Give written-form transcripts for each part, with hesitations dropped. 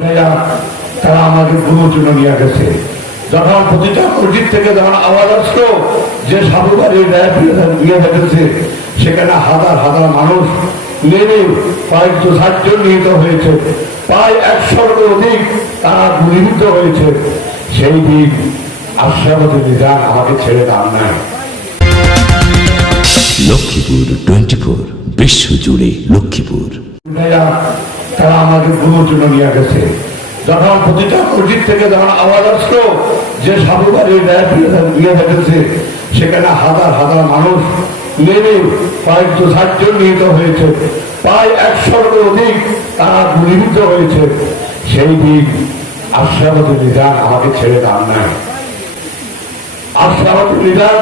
তারা আমাকে প্রমোচন নিয়ে গেছে। যখন প্রতিটা মসজিদ থেকে যখন আওয়াজ আসলো যে সাধু বাড়ির বিয়ে হয়েছে, সেখানে হাজার হাজার মানুষ নেমে কয়েকশো 60 জন নিহত হয়েছে, প্রায় 100-এর অধিক তারা গুলিবিদ্ধ হয়েছে। সেই দিন আশরাফুল নিজাম আমাকে ছেড়ে দান নাই। লক্ষ্মীপুর 24 বিশ্ব জুড়ে লক্ষ্মীপুর। তারা আমাকে প্রমোচন নিয়ে গেছে। যখন প্রতিটা মসজিদ থেকে যখন আওয়াজ আসলো যে সাধু বাড়ির বিয়ে হয়েছে, সেখানে হাজার হাজার মানুষ নেমে কয়েকশো 60 জন নিহত হয়েছে, প্রায় 100-এর অধিক তারা গুলিবিদ্ধ হয়েছে। সেই দিন আশরাফুল নিজাম আমাকে ছেড়ে দান নাই। আশরাফুল নিজাম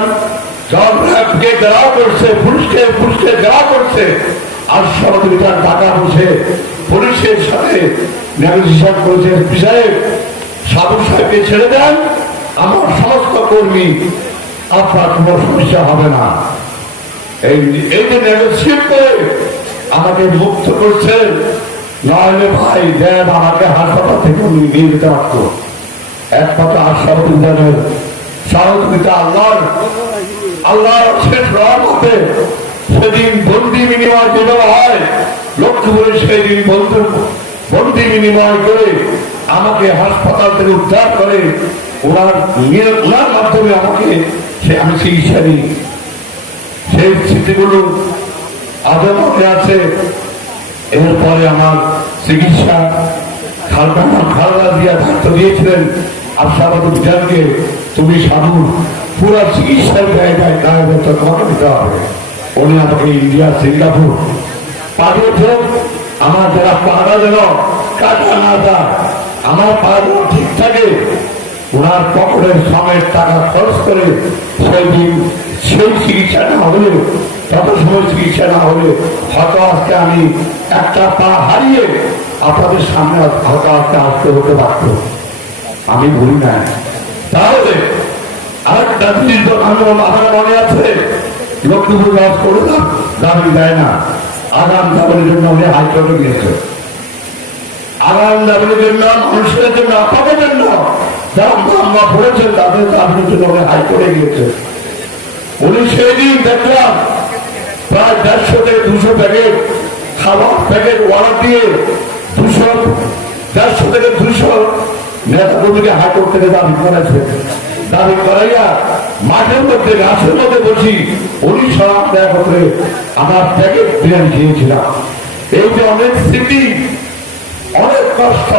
জনকে ঘেরাও করছে, পুলিশকে ঘেরাও করছে। আশরাফুল নিজাম ঢাকা বসে পুলিশের সাথে নেগোসিয়েশন করেছে, সাহেব সাধু সাহেবকে ছেড়ে দেন, আমার সমস্ত কর্মী, আপনার কোনো সমস্যা হবে না। এই যে নেগোসিয়েট করে আমাকে মুক্ত করছেন, নইলে ভাই দেব আমাকে হাসপাতাল থেকে নিয়ে যেতে পারত। একমাত্র আশরাফুল নিজামের সহযোগিতা আল্লাহর শেষ রহমতে সেদিন বন্দি বিনিময় যেভাবে হয়, লক্ষ্মীপুরে সেই দিন বন্দি বিনিময় করে আমাকে হাসপাতাল থেকে উদ্ধার করে ওনার মাধ্যমে আমাকে আমি চিকিৎসা নিই। সেই স্মৃতিগুলো আজও মনে আছে। এরপরে আমার চিকিৎসা খালেদা জিয়া দায়িত্ব দিয়েছিলেন আশরাফুল নিজামকে, তুমি সাধুর পুরা চিকিৎসার দায় তোমাকে দিতে হবে। উনি আমাকে ইন্ডিয়া, সিঙ্গাপুর পাঠিয়েছেন। আমার যারা পাড়া যেন কাটা না যায়, আমার পা যেন ঠিক থাকে, ওনার পকেটের সময়ের টাকা খরচ করে সেই চিকিৎসা না হলে, তত সময় চিকিৎসা না হলে হয়তো আজকে আমি একটা পা হারিয়ে আপনাদের সামনে হয়তো আজকে আসতে হতে পারত। আমি ভুলি না। তাহলে আরেকটা জিনিস আমার মনে আছে, লক্ষ্মীপুর রাজ করে দাবি দেয় না, আগাম দাবনের জন্য উনি হাইকোর্টে গিয়েছে। আগাম দাবনের জন্য, মানুষের জন্য, আপনাদের জন্য যারা মামলা পড়েছেন তাদের দাবির জন্য উনি হাইকোর্টে গিয়েছে। উনি সেই দিন দেখলাম প্রায় 150 থেকে 200 প্যাকেট খাবার প্যাকেট অর্ডার দিয়ে 150 থেকে 200 নেতাকর্মীকে হাইকোর্ট থেকে দাবি করেছে। দাবি করাইয়া মাঠের মধ্যে গাছের মধ্যে বসি উনি সব দেখা করে আমার প্যাকেট বিরিয়ানি খেয়েছিলাম। এই যে অনেক স্মৃতি, অনেক কষ্ট।